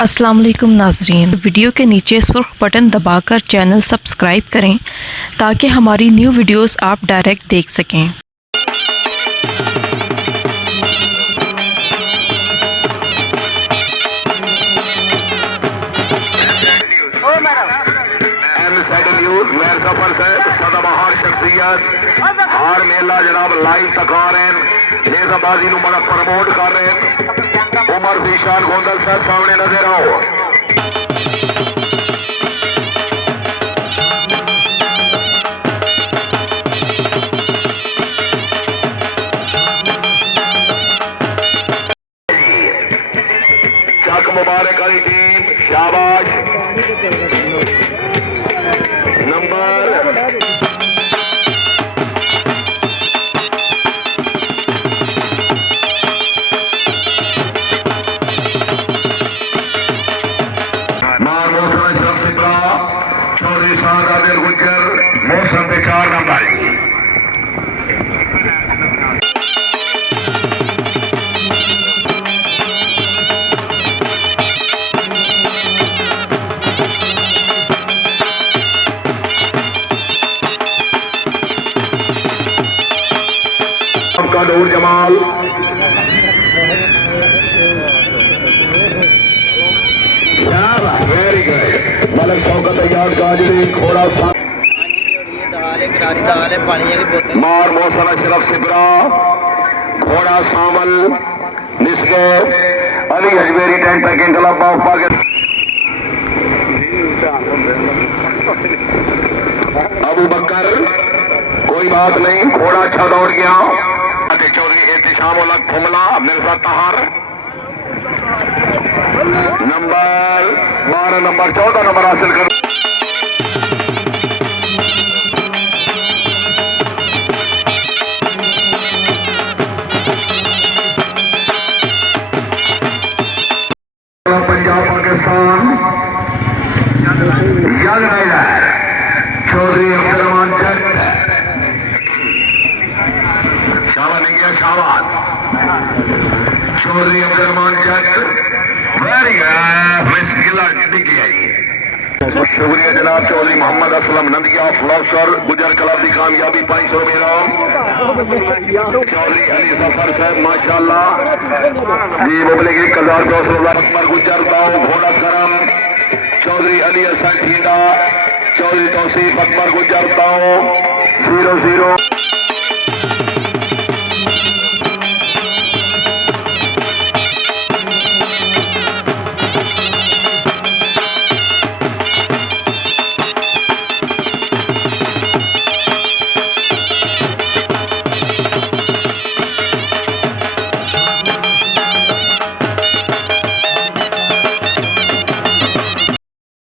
अस्सलाम वालेकुम नाजरीन, वीडियो के नीचे सुर्ख बटन दबाकर चैनल सब्सक्राइब करें ताकि हमारी न्यू वीडियोस आप डायरेक्ट देख सकें। हर मेला जनाब लाइव तका रहे हैं, नेजाबाजी बड़ा प्रमोट कर रहे हैं। उमर ज़ीशान गोंदल साहब सामने नजर आओ। चक मुबारक वाली टीम शाबाश। नंबर गुज्जर मौसम के 4 नंबर का नूर जमाल वेरी गुड। मलक शौकत याद गाजरी घोड़ा मार मौसल अशरफ सिबरा घोड़ा सामल निस्गे अली हजमेरी टेंटपेगिंग क्लब ऑफ पाकिस्तान अबू बकर। कोई बात नहीं, घोड़ा अच्छा दौड़ गया। चौधरी एहतिशाम उलग फुमला मिर्जा तहार नंबर 12 नंबर 14 नंबर हासिल कर। Punjab Pakistan young rider Chaudhry Abdulrahman Jatt. शाबाश नहीं गया, शाबाश चौधरी अब्दुलरहमान जट। Very good. शुक्रिया जनाब चौधरी मोहम्मद असलम नंदिया फ्लॉशर गुजर क्लब की कामयाबी 500 मेरा चौधरी अली जफर साहब माशाल्लाह जी मुबलिक 1200 गुजर दाओ घोड़ा करम चौधरी अली हसन ठीडा चौधरी तौसीफ अकबर गुजर दाओ 00